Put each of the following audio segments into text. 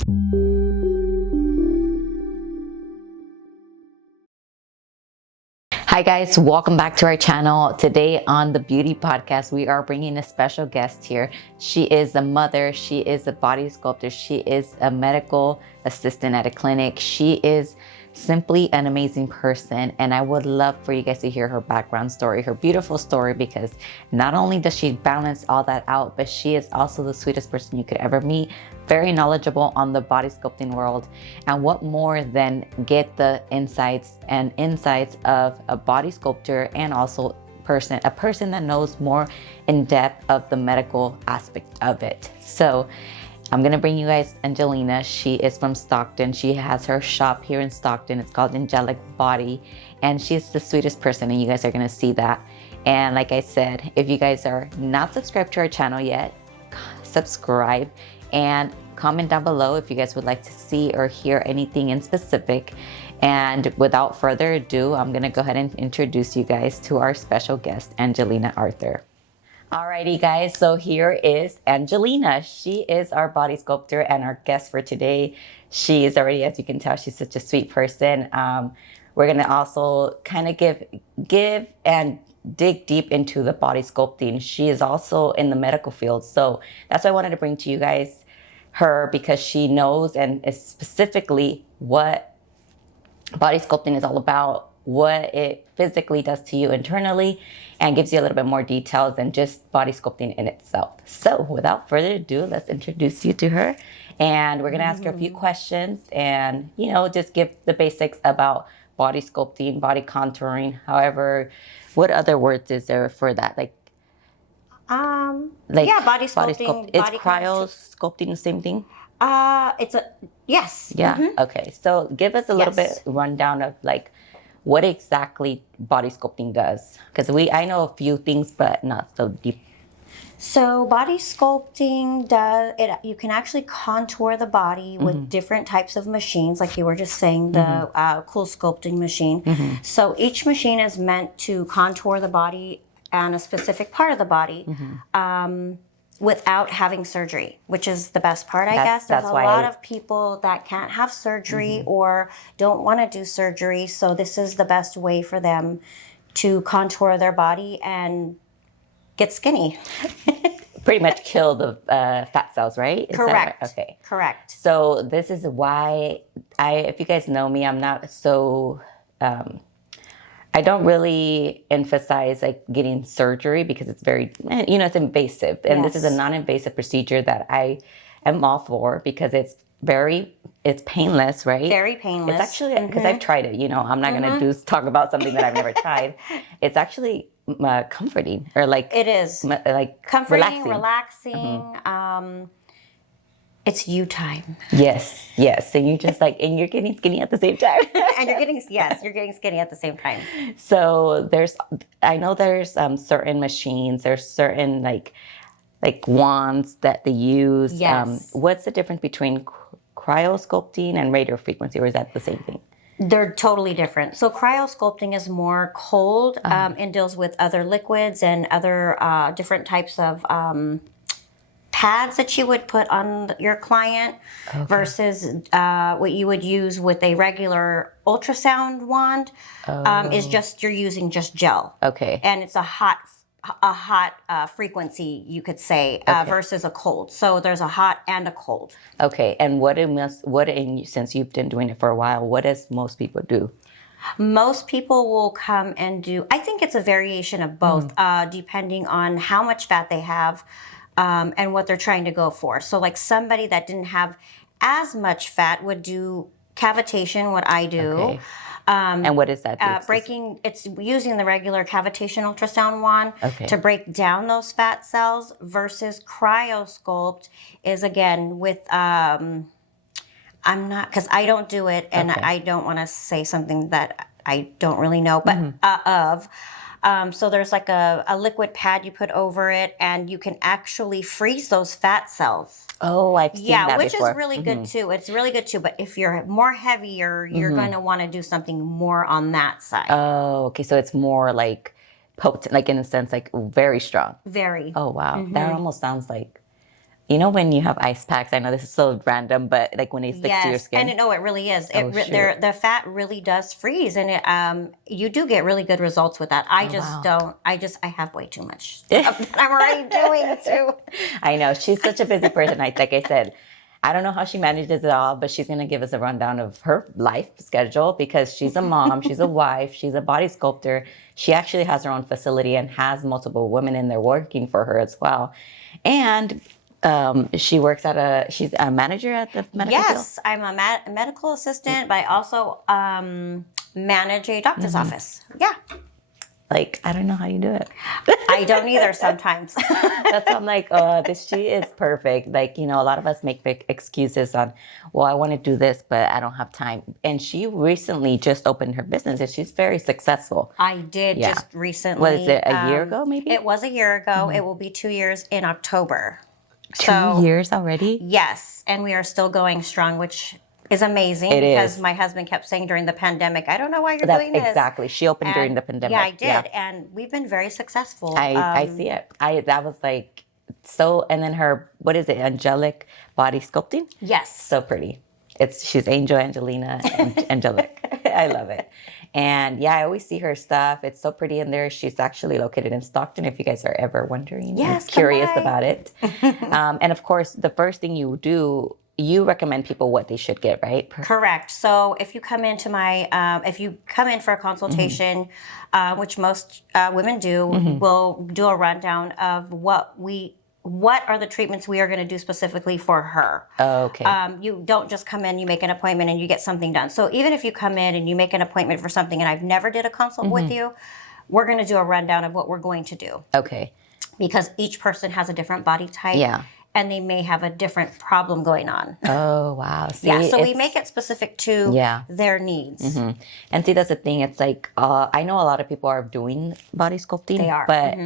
Hi guys, welcome back to our channel. Today on the Beauty Podcast, we are bringing a special guest here. She is a mother, she is a body sculptor, she is a medical assistant at a clinic. She is simply an amazing person, and I would love for you guys to hear her background story, her beautiful story, because not only does she balance all that out, but she is also the sweetest person you could ever meet, very knowledgeable on the body sculpting world. And what more than get the insights of a body sculptor and also a person that knows more in depth of the medical aspect of it. So I'm gonna bring you guys Angelina. She is from Stockton. She has her shop here in Stockton. It's called Angelic Body, and she's the sweetest person, and you guys are gonna see that. And like I said, if you guys are not subscribed to our channel yet, subscribe and comment down below if you guys would like to see or hear anything in specific. And without further ado, I'm gonna go ahead and introduce you guys to our special guest, Angelina Arthur. Alrighty guys, so here is Angelina. She is our body sculptor and our guest for today. She is already, as you can tell, she's such a sweet person. We're gonna also kind of give and dig deep into the body sculpting. She is also in the medical field, so that's why I wanted to bring to you guys her, because she knows and is specifically what body sculpting is all about, what it physically does to you internally, and gives you a little bit more details than just body sculpting in itself. So without further ado, let's introduce you to her, and we're gonna ask her a few questions and, you know, just give the basics about body sculpting, body contouring. However, what other words is there for that? Yeah, body sculpting. Is cryo sculpting the same thing? Yes. Yeah. Okay. So give us a little bit rundown of like what exactly body sculpting does, because I know a few things, but not so deep. So body sculpting you can actually contour the body with different types of machines, like you were just saying, the cool sculpting machine. So each machine is meant to contour the body and a specific part of the body without having surgery, which is the best part, I guess. There's a lot of people that can't have surgery or don't want to do surgery, so this is the best way for them to contour their body and get skinny. Pretty much kill the fat cells, right? Correct. Okay. Correct. So this is why if you guys know me, I'm not so... I don't really emphasize like getting surgery because it's very, you know, it's invasive. And this is a non-invasive procedure that I am all for, because it's painless, right? Very painless. It's actually, because I've tried it, you know, I'm not going to talk about something that I've never tried. It's actually comforting, or like... It is. Like comforting, relaxing. It's you time. Yes. And you're just like, and you're getting skinny at the same time. And you're getting skinny at the same time. So I know there's certain machines, there's certain like wands that they use. Yes. What's the difference between cryo sculpting and radio frequency, or is that the same thing? They're totally different. So cryo sculpting is more cold and deals with other liquids and other different types of pads that you would put on your client versus what you would use with a regular ultrasound wand. Is just, you're using just gel. Okay. And it's a hot frequency, you could say, versus a cold. So there's a hot and a cold. Okay. And since you've been doing it for a while, what does most people do? Most people will come and do, I think it's a variation of both, depending on how much fat they have, and what they're trying to go for. So like somebody that didn't have as much fat would do cavitation, what I do. Okay. And what is that? It's using the regular cavitation ultrasound wand to break down those fat cells, versus cryosculpt is again with, because I don't do it, and I don't want to say something that I don't really know, but so there's like a liquid pad you put over it, and you can actually freeze those fat cells. Oh, I've seen that which before. is really good too. It's really good too. But if you're more heavier, you're going to want to do something more on that side. Oh, okay. So it's more like potent, like in a sense, like very strong. Very. Oh, wow. That almost sounds like, You know when you have ice packs, I know this is so random, but like when it sticks to your skin. And no, it really is. Oh, The fat really does freeze, and you do get really good results with that. I just don't. I have way too much stuff that I'm already doing too. I know. She's such a busy person. Like I said, I don't know how she manages it all, but she's going to give us a rundown of her life schedule because she's a mom, she's a wife, she's a body sculptor. She actually has her own facility and has multiple women in there working for her as well. And she works she's a manager at the medical field? Yes, I'm a medical assistant, but I also manage a doctor's office. Yeah. Like, I don't know how you do it. I don't either sometimes. That's why I'm like, she is perfect. Like, a lot of us make big excuses on, well, I want to do this, but I don't have time. And she recently just opened her business and she's very successful. I did just recently. Was it a year ago, maybe? It was a year ago. It will be 2 years in October. 2 years already? Yes. And we are still going strong, which is amazing because my husband kept saying during the pandemic, I don't know why you're doing this. Exactly. She opened during the pandemic. Yeah, I did. Yeah. And we've been very successful. I see it. That was like so, and then her, what is it? Angelic Body Sculpting? Yes. So pretty. She's Angelina Angelic. I love it. And yeah, I always see her stuff. It's so pretty in there. She's actually located in Stockton, if you guys are ever wondering. Yes, curious about it. And of course, the first thing you do, you recommend people what they should get, right? Correct. So if you come into if you come in for a consultation, which most women do, we'll do a rundown of what are the treatments we are going to do specifically for her. Oh, okay. You don't just come in, you make an appointment, and you get something done. So even if you come in and you make an appointment for something, and I've never did a consult with you, we're going to do a rundown of what we're going to do. Okay. Because each person has a different body type. Yeah. And they may have a different problem going on. Oh, wow. See, so we make it specific to their needs. And see, that's the thing. It's like, I know a lot of people are doing body sculpting. They are. But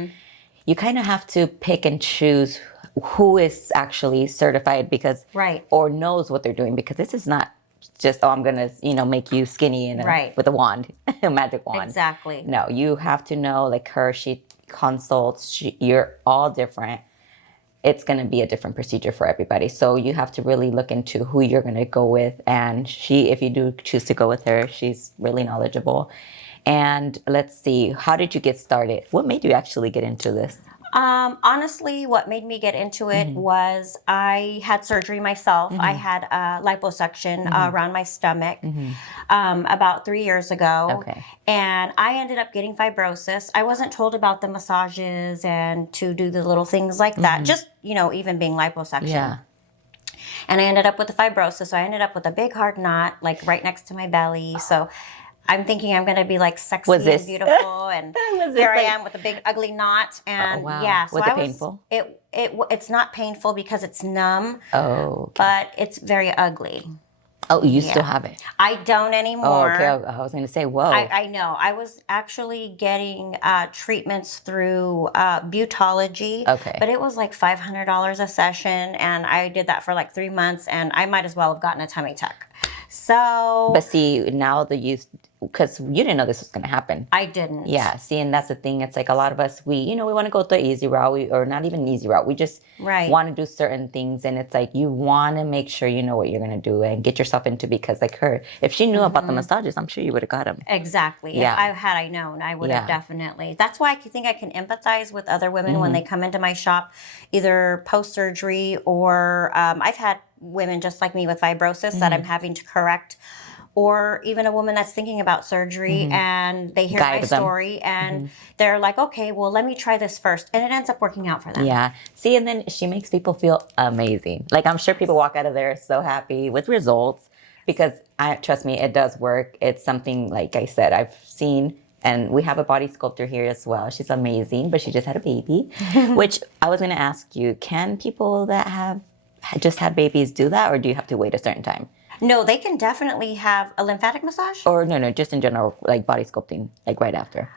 you kind of have to pick and choose who is actually certified or knows what they're doing. Because this is not just, I'm going to, make you skinny with a wand, a magic wand. Exactly. No, you have to know, like her, she consults, you're all different. It's going to be a different procedure for everybody. So you have to really look into who you're going to go with. And if you do choose to go with her, she's really knowledgeable. And let's see, how did you get started? What made you actually get into this? Honestly, what made me get into it was I had surgery myself. I had a liposuction around my stomach about 3 years ago. Okay. And I ended up getting fibrosis. I wasn't told about the massages and to do the little things like that. Just, even being liposuction. Yeah. And I ended up with the fibrosis. So I ended up with a big hard knot, like right next to my belly. So I'm thinking I'm going to be like sexy and beautiful, and here I am with a big ugly knot, and so was it painful? It's not painful because it's numb. Oh, okay. But it's very ugly. Oh, you still have it? I don't anymore. Oh, okay. I was going to say, whoa. I know. I was actually getting treatments through Butology. Okay. But it was like $500 a session, and I did that for like 3 months, and I might as well have gotten a tummy tuck. So. But see, now because you didn't know this was going to happen. I didn't. Yeah. See, and that's the thing. It's like a lot of us, we want to go the easy route, or not even easy route. We just want to do certain things. And it's like, you want to make sure you know what you're going to do and get yourself into, because like her, if she knew about the massages, I'm sure you would have got them. Exactly. Yeah. If I known, I would have definitely. That's why I think I can empathize with other women when they come into my shop, either post-surgery or I've had women just like me with fibrosis that I'm having to correct, or even a woman that's thinking about surgery and they hear my story and they're like, okay, well, let me try this first. And it ends up working out for them. Yeah. See, and then she makes people feel amazing. Like, I'm sure people walk out of there so happy with results, because trust me, it does work. It's something, like I said, I've seen. And we have a body sculptor here as well. She's amazing, but she just had a baby, which I was going to ask you, can people that have just had babies do that, or do you have to wait a certain time? No, they can definitely have a lymphatic massage. Or no, just in general, like body sculpting, like right after.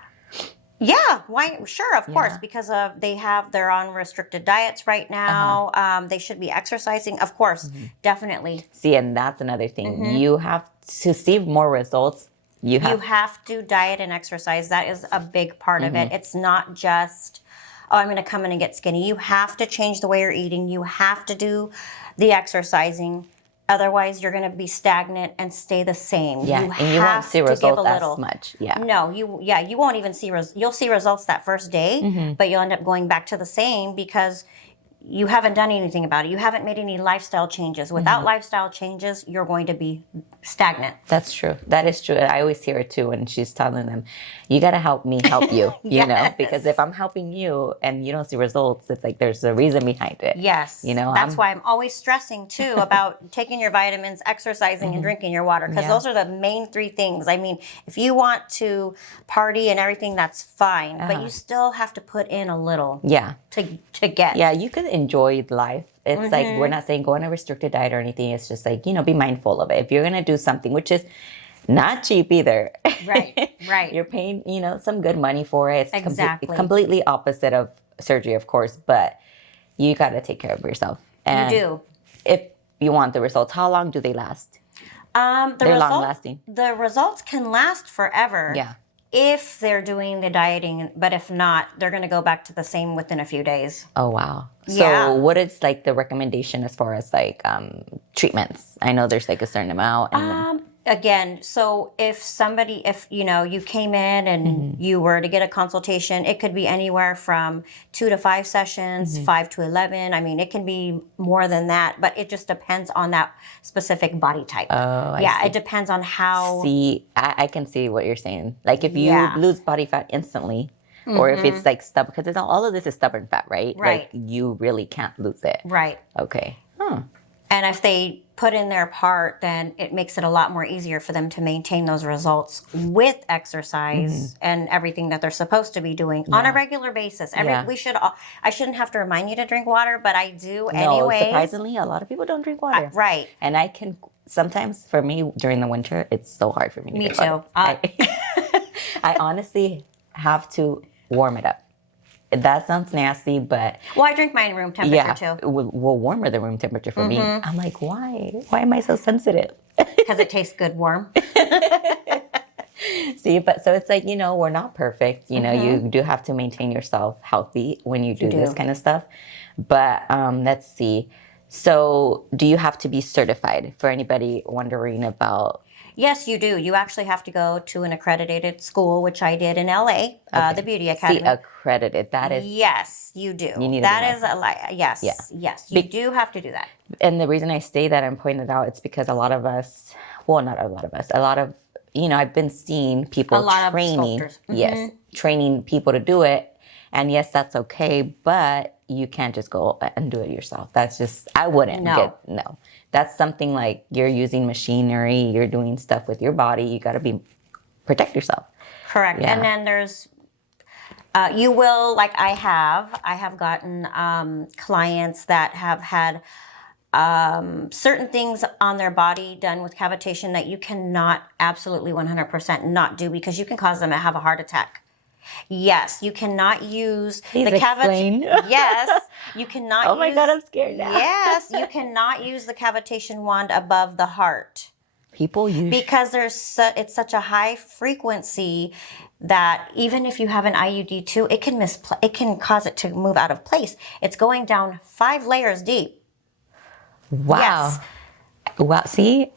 Yeah, why? Sure, of course, because they're on restricted diets right now. They should be exercising, of course, definitely. See, and that's another thing. You have to see more results. You have to diet and exercise. That is a big part of it. It's not just oh, I'm going to come in and get skinny. You have to change the way you're eating. You have to do the exercising. Otherwise, you're going to be stagnant and stay the same. Yeah, and you won't see results as much. Yeah. No, you won't even see you'll see results that first day, but you'll end up going back to the same because you haven't done anything about it. You haven't made any lifestyle changes. Without lifestyle changes, you're going to be stagnant. That's true. That is true. I always hear it too when she's telling them, you got to help me help you, you know, because if I'm helping you and you don't see results, it's like there's a reason behind it. Yes. You know, that's why I'm always stressing too about taking your vitamins, exercising, and drinking your water, because those are the main three things. I mean, if you want to party and everything, that's fine, but you still have to put in a little to get. Yeah, you can enjoy life. It's like, we're not saying go on a restricted diet or anything. It's just like, you know, be mindful of it. If you're going to do something, which is not cheap either. Right. You're paying, you know, some good money for it. It's Exactly. completely opposite of surgery, of course, but you got to take care of yourself. And you do. If you want the results, how long do they last? They're long lasting. The results can last forever. Yeah. If they're doing the dieting, but if not, they're going to go back to the same within a few days. Oh, wow. So what is like the recommendation as far as like treatments? I know there's like a certain amount. And Again, so if you know, you came in and you were to get a consultation, it could be anywhere from 2 to 5 sessions, 5 to 11. I mean, it can be more than that, but it just depends on that specific body type. Oh, I see. It depends on how. See, I can see what you're saying. Like if you lose body fat instantly, or if it's like stubborn, because all of this is stubborn fat, right? Right. Like you really can't lose it. Right. Okay. And if they put in their part, then it makes it a lot more easier for them to maintain those results with exercise and everything that they're supposed to be doing on a regular basis. I shouldn't have to remind you to drink water, but I do anyway. Surprisingly, a lot of people don't drink water. Right. And I can, sometimes for me during the winter, it's so hard for me to Me drink too. water. I honestly have to warm it up. That sounds nasty, but... Well, I drink mine room temperature too. Well, warmer than room temperature for me. I'm like, why? Why am I so sensitive? Because it tastes good warm. See, but so it's like, you know, we're not perfect. You know, you do have to maintain yourself healthy when you do this kind of stuff. But let's see. So do you have to be certified for anybody wondering about... Yes, you do. You actually have to go to an accredited school, which I did in LA, the Beauty Academy. See, accredited. That is... Yes, you do. You need that is yes. Yeah. Yes, you do have to do that. And the reason I say that and point it out, it's because a lot of us, well, not a lot of us, a lot of, you know, I've been seeing people training, training people to do it. And yes, that's okay, but you can't just go and do it yourself. That's just, I wouldn't. No. That's something like you're using machinery, you're doing stuff with your body. You got to protect yourself. Correct. Yeah. And then there's, you will, like I have gotten clients that have had certain things on their body done with cavitation that you cannot absolutely 100% not do because you can cause them to have a heart attack. Yes, you cannot use the cavitation. Yes, you cannot. Oh my God, I'm scared now. Yes, you cannot use the cavitation wand above the heart. People use because it's such a high frequency that even if you have an IUD too, it can cause it to move out of place. It's going down 5 layers deep. Wow. Yes. Wow. See,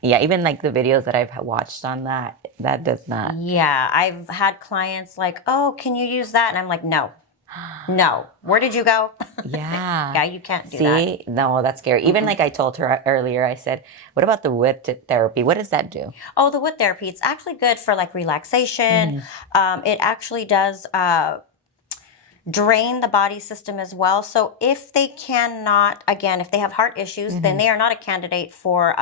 Yeah, even like the videos that I've watched on that does not. Yeah, I've had clients like, oh, can you use that? And I'm like, no. Where did you go? Yeah. Yeah, you can't do that. See, no, that's scary. Even like I told her earlier, I said, what about the wood therapy? What does that do? Oh, the wood therapy, it's actually good for like relaxation. It actually does drain the body system as well. So if they cannot, again, if they have heart issues, then they are not a candidate for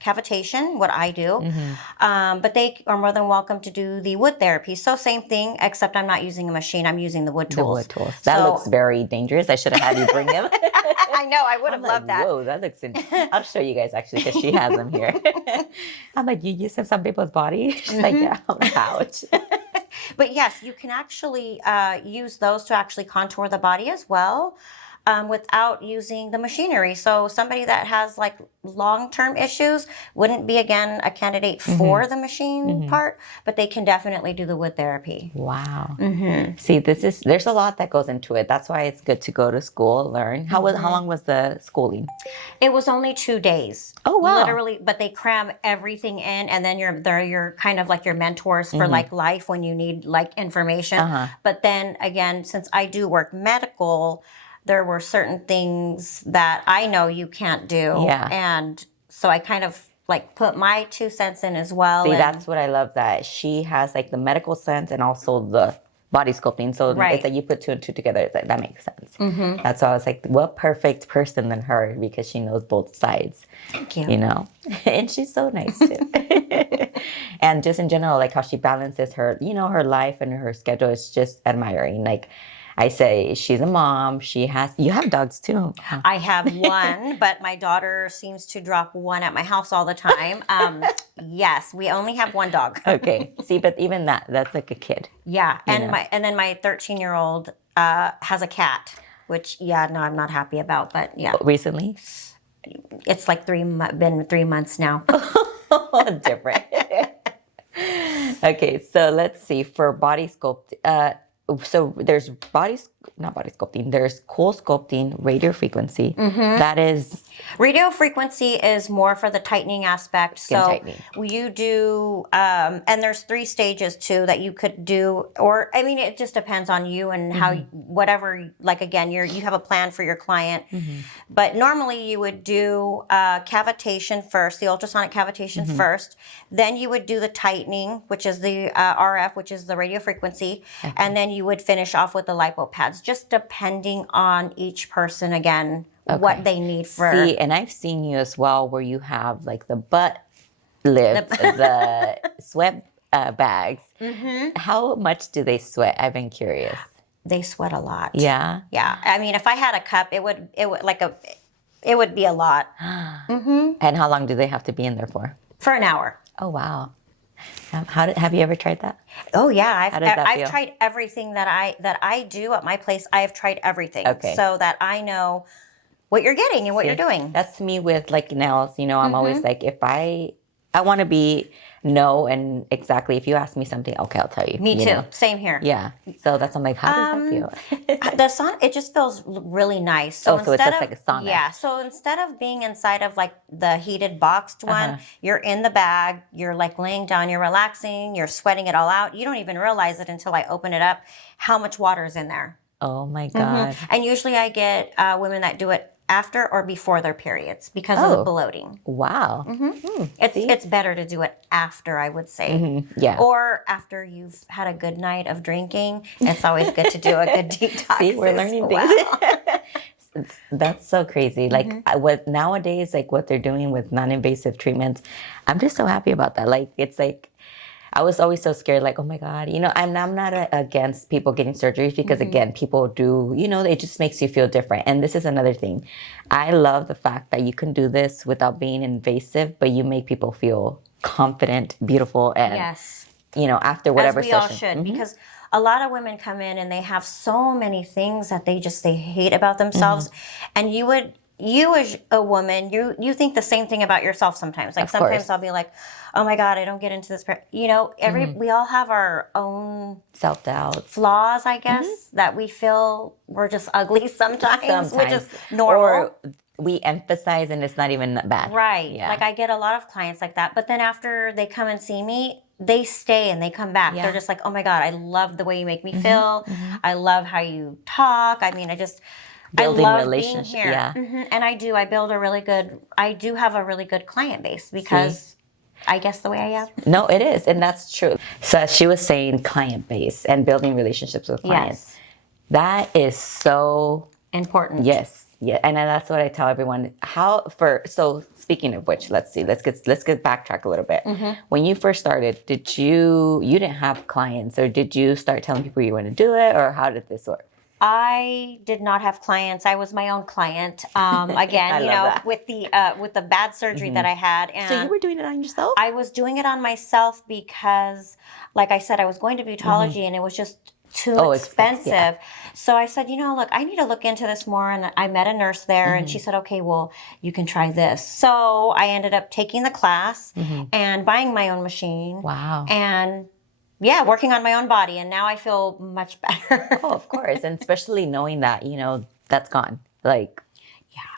cavitation, what I do. But they are more than welcome to do the wood therapy. So same thing, except I'm not using a machine. I'm using the wood tools. That looks very dangerous. I should have had you bring them. I know. I would have loved that. Whoa, that looks I'll show you guys actually because she has them here. I'm like, you use some people's body? She's like, yeah, ouch. But yes, you can actually use those to actually contour the body as well. without using the machinery. So somebody that has like long-term issues wouldn't be, again, a candidate for the machine part, but they can definitely do the wood therapy. Wow. See, there's a lot that goes into it. That's why it's good to go to school, learn. How long was the schooling? It was only 2 days. Oh, wow. Literally, but they cram everything in, and then they're your kind of like your mentors for like life when you need like information. But then again, since I do work medical, there were certain things that I know you can't do. Yeah. And so I kind of like put my 2 cents in as well. See, that's what I love, that she has like the medical sense and also the body sculpting. So it's like you put 2 and 2 together. It's like, that makes sense. That's why I was like, what perfect person than her, because she knows both sides. Thank you. You know, and she's so nice too. And just in general, like how she balances her, you know, her life and her schedule is just admiring. Like, I say she's a mom. You have dogs too. I have one, but my daughter seems to drop one at my house all the time. Yes, we only have one dog. Okay. See, but even that's like a kid. Yeah. And then my 13-year-old has a cat, which, I'm not happy about, but yeah. Recently? It's like been 3 months now. Different. Okay, so let's see. For body sculpt, so there's not body sculpting. There's cool sculpting, radio frequency. That is radio frequency is more for the tightening aspect. Skin tightening. You do, and there's 3 stages too that you could do, or I mean, it just depends on you and how whatever. Like again, you have a plan for your client, but normally you would do cavitation first, the ultrasonic cavitation first. Then you would do the tightening, which is the RF, which is the radio frequency, and then you would finish off with the lipo pads, just depending on each person, again, what they need for. See, and I've seen you as well where you have like the butt lift, the sweat bags. How much do they sweat? I've been curious. They sweat a lot. Yeah? Yeah. I mean, if I had a cup, it would be a lot. And how long do they have to be in there for? For an hour. Oh, wow. Have you ever tried that? Oh yeah, I've tried everything that I do at my place. I have tried everything, okay, so that I know what you're getting and what you're doing. That's me with like nails. You know, I'm always like, if I want to know and exactly. If you ask me something, okay, I'll tell you. Me too. Know? Same here. Yeah. So that's I'm like, how does that feel? The sauna, it just feels really nice. So it's just like a sauna. Yeah. So instead of being inside of like the heated boxed one, you're in the bag. You're like laying down. You're relaxing. You're sweating it all out. You don't even realize it until I open it up how much water is in there. Oh my God. And usually I get women that do it after or before their periods because of the bloating. Wow. It's better to do it after, I would say. Yeah. Or after you've had a good night of drinking. It's always good to do a good detox. See, we're learning things. That's so crazy. Like what nowadays, like what they're doing with non-invasive treatments, I'm just so happy about that. Like it's like, I was always so scared, like, oh my God, you know, I'm not against people getting surgeries because again, people do, you know, it just makes you feel different. And this is another thing. I love the fact that you can do this without being invasive, but you make people feel confident, beautiful, and, you know, after whatever session. As we all should, because a lot of women come in and they have so many things that they hate about themselves. And you as a woman, you think the same thing about yourself sometimes. Like sometimes I'll be like, oh my God, I don't get into this. You know, we all have our own self-doubt, flaws, I guess, that we feel we're just ugly sometimes, which is normal. Or we emphasize and it's not even that bad. Right. Yeah. Like I get a lot of clients like that. But then after they come and see me, they stay and they come back. They're just like, oh my God, I love the way you make me feel. I love how you talk. I mean, building I love relationship, being here. And I do have a really good client base because I guess the way I am. No, it is. And that's true. So she was saying client base and building relationships with clients. That is so important. Yes. Yeah. And that's what I tell everyone. So speaking of which, let's get backtrack a little bit. When you first started, you didn't have clients, or did you start telling people you want to do it, or how did this work? I did not have clients. I was my own client. Again, you know, with the bad surgery that I had. And so you were doing it on yourself? I was doing it on myself because, like I said, I was going to butology and it was just too expensive. So I said, look, I need to look into this more. And I met a nurse there and she said, okay, well, you can try this. So I ended up taking the class and buying my own machine. Wow. And working on my own body. And now I feel much better. Oh, of course. And especially knowing that, that's gone. Like,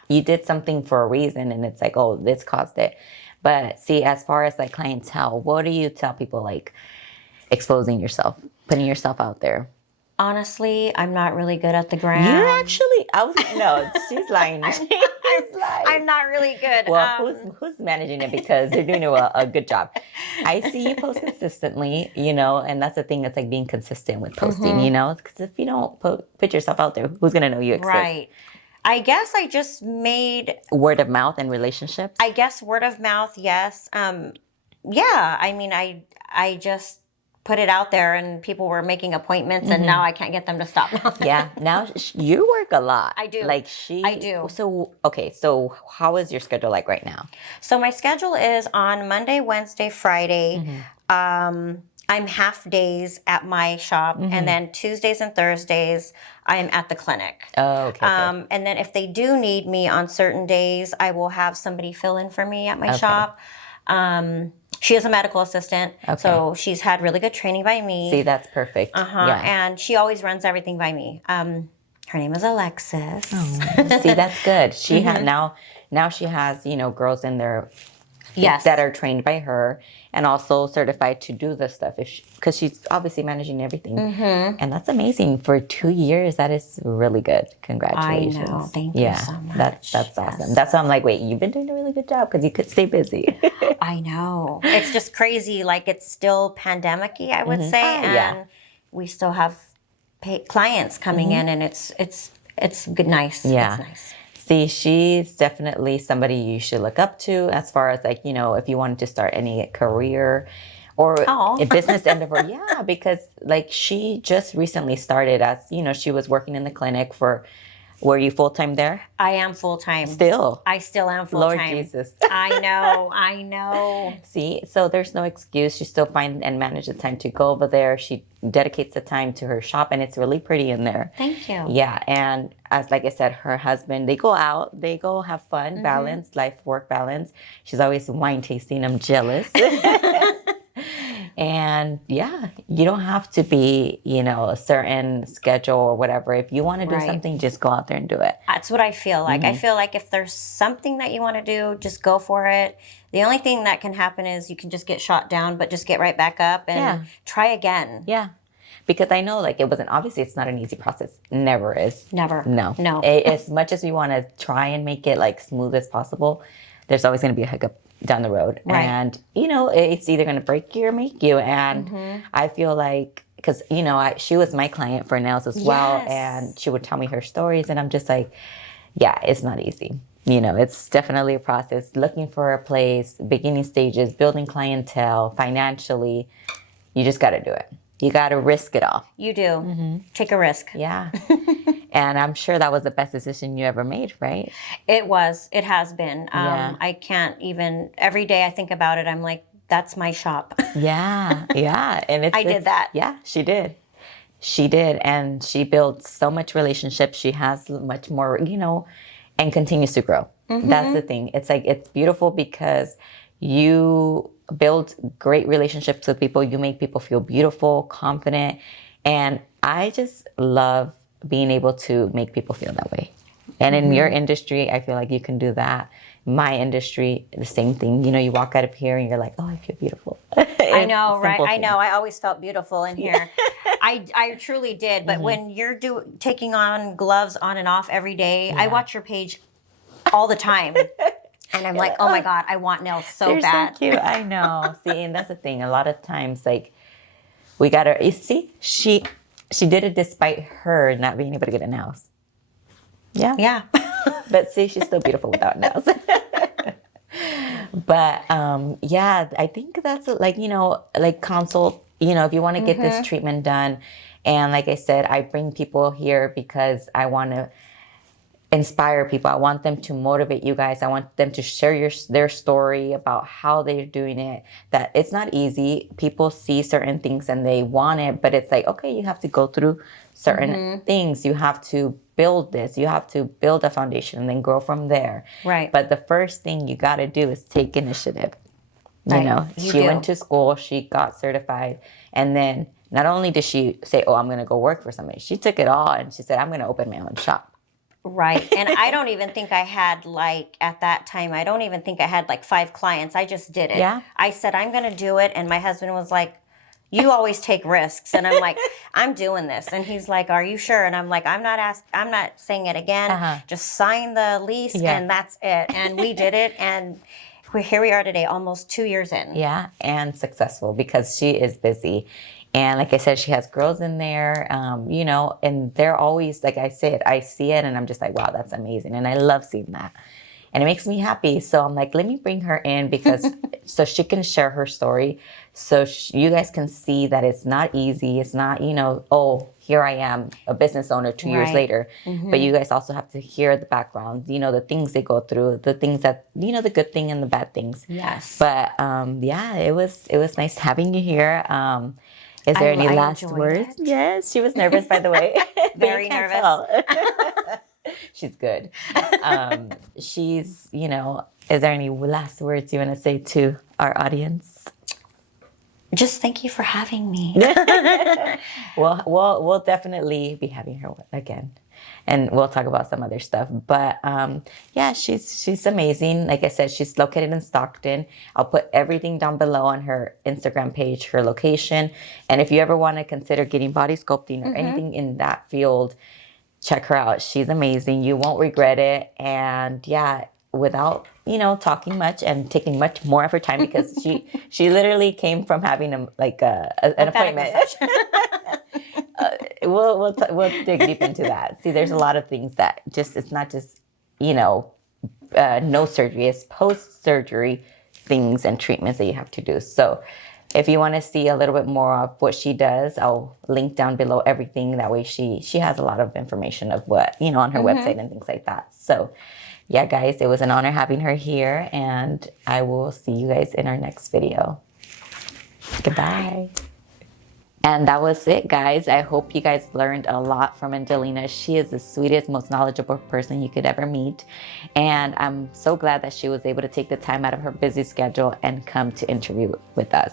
you did something for a reason and it's like, oh, this caused it. But see, as far as like clientele, what do you tell people, like exposing yourself, putting yourself out there? Honestly, I'm not really good at the gram. You're actually, no, she's lying. She's lying. I'm not really good. Well, who's managing it, because they're doing a good job. I see you post consistently, and that's the thing. It's like being consistent with posting, because if you don't put yourself out there, who's going to know you exist? Right. I guess I just made... Word of mouth and relationships? I guess word of mouth, yes. I mean, I just put it out there and people were making appointments and now I can't get them to stop. Yeah. Now you work a lot. I do. I do. So, okay. So how is your schedule like right now? So my schedule is on Monday, Wednesday, Friday. I'm half days at my shop and then Tuesdays and Thursdays I am at the clinic. Oh, okay. And then if they do need me on certain days, I will have somebody fill in for me at my shop. She is a medical assistant, so she's had really good training by me. See, that's perfect. Yeah. And she always runs everything by me. Her name is Alexis. Oh, see, that's good. She had now she has, girls in there that are trained by her and also certified to do this stuff because she's obviously managing everything. And that's amazing. For 2 years, that is really good. Congratulations. I know. Thank you so much. That's awesome. That's why I'm like, wait, you've been doing a really good job because you could stay busy. I know. It's just crazy. Like, it's still pandemic-y, I would say. And we still have clients coming in and it's good, nice. Yeah. It's nice. See, she's definitely somebody you should look up to as far as like, if you wanted to start any career or a business endeavor. Yeah, because like she just recently started as, she was working in the clinic were you full-time there? I am full-time. Still? I still am full-time. Lord Jesus. I know. See, so there's no excuse. She still finds and manages the time to go over there. She dedicates the time to her shop and it's really pretty in there. Thank you. Yeah, and like I said, her husband, they go out, they go have fun, balance, life-work balance. She's always wine tasting. I'm jealous. And yeah, you don't have to be, a certain schedule or whatever. If you want to do something, just go out there and do it. That's what I feel like. I feel like if there's something that you want to do, just go for it. The only thing that can happen is you can just get shot down, but just get right back up and try again. Yeah. Because I know, like, obviously it's not an easy process. Never is. Never. No. As much as we want to try and make it, like, smooth as possible, there's always going to be a hiccup down the road. Right. And, it's either going to break you or make you. And I feel like, because, she was my client for nails as well. And she would tell me her stories. And I'm just like, yeah, it's not easy. It's definitely a process. Looking for a place, beginning stages, building clientele, financially. You just got to do it. You got to risk it all. You do. Take a risk. Yeah. And I'm sure that was the best decision you ever made, right? It was. It has been. I can't even, every day I think about it, I'm like, that's my shop. Yeah. And I did that. Yeah, she did. She did. And she built so much relationships. She has much more, and continues to grow. That's the thing. It's like, it's beautiful because you build great relationships with people. You make people feel beautiful, confident. And I just love being able to make people feel that way. And in your industry, I feel like you can do that. My industry, the same thing. You walk out of here and you're like, oh, I feel beautiful. I know, right? I know. I always felt beautiful in here. I truly did. But when you're taking on gloves on and off every day, I watch your page all the time. And I'm like, oh my God, I want nails so They're bad. So cute. I know. See, and that's the thing. A lot of times, like, we got her. You see, she did it despite her not being able to get a nails. Yeah. But see, she's still beautiful without nails. But I think that's like, like consult, if you want to get this treatment done. And like I said, I bring people here because I want to inspire people. I want them to motivate you guys. I want them to share their story about how they're doing it. That it's not easy. People see certain things and they want it, but it's like, okay, you have to go through certain things. You have to build this. You have to build a foundation and then grow from there. Right. But the first thing you got to do is take initiative. You know, she went to school, she got certified, and then not only did she say, oh, I'm going to go work for somebody, she took it all and she said, I'm going to open my own shop. Right. And I don't even think I had at that time, I don't even think I had 5 clients. I just did it. Yeah. I said, I'm going to do it. And my husband was like, you always take risks. And I'm like, I'm doing this. And he's like, are you sure? And I'm like, I'm not saying it again. Just sign the lease and that's it. And we did it. And here we are today, almost 2 years in. Yeah. And successful because she is busy. And like I said, she has girls in there, you know, and they're always, like I said, I see it and I'm just like, wow, that's amazing. And I love seeing that. And it makes me happy. So I'm like, let me bring her in because so she can share her story. So you guys can see that it's not easy. It's not, you know, oh, here I am, a business owner 2 years later. But you guys also have to hear the background, you know, the things they go through, the things that, you know, the good thing and the bad things. Yes. But yeah, it was nice having you here. Is there any last words? Yes, she was nervous, by the way. Very nervous. She's good. She's, you know, is there any last words you want to say to our audience? Just thank you for having me. Well, we'll definitely be having her again. And we'll talk about some other stuff. But yeah, she's amazing. Like I said, she's located in Stockton. I'll put everything down below on her Instagram page, her location. And if you ever want to consider getting body sculpting or anything in that field, check her out. She's amazing. You won't regret it. And yeah, without, you know, talking much and taking much more of her time because she literally came from having an appointment. We'll dig deep into that. See, there's a lot of things that it's not just, you know, no surgery. It's post-surgery things and treatments that you have to do. So if you want to see a little bit more of what she does, I'll link down below everything. That way she has a lot of information of what, you know, on her website and things like that. So yeah, guys, it was an honor having her here and I will see you guys in our next video. Goodbye. And that was it, guys. I hope you guys learned a lot from Angelina. She is the sweetest, most knowledgeable person you could ever meet. And I'm so glad that she was able to take the time out of her busy schedule and come to interview with us.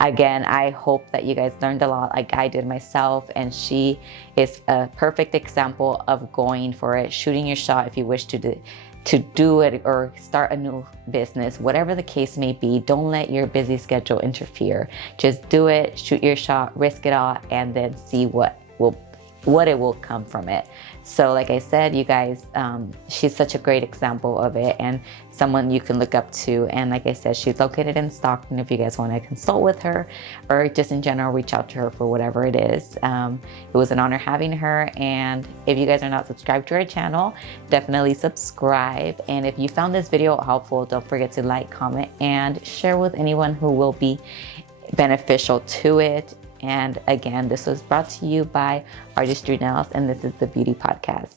Again, I hope that you guys learned a lot like I did myself. And she is a perfect example of going for it, shooting your shot if you wish to do it or start a new business, whatever the case may be. Don't let your busy schedule interfere. Just do it, shoot your shot, risk it all, and then see what it will come from it. So like I said, you guys, she's such a great example of it and someone you can look up to. And like I said, she's located in Stockton if you guys want to consult with her or just in general, reach out to her for whatever it is. It was an honor having her. And if you guys are not subscribed to our channel, definitely subscribe. And if you found this video helpful, don't forget to like, comment, and share with anyone who will be beneficial to it. And again, this was brought to you by Artistry Nails, and this is the Beauty Podcast.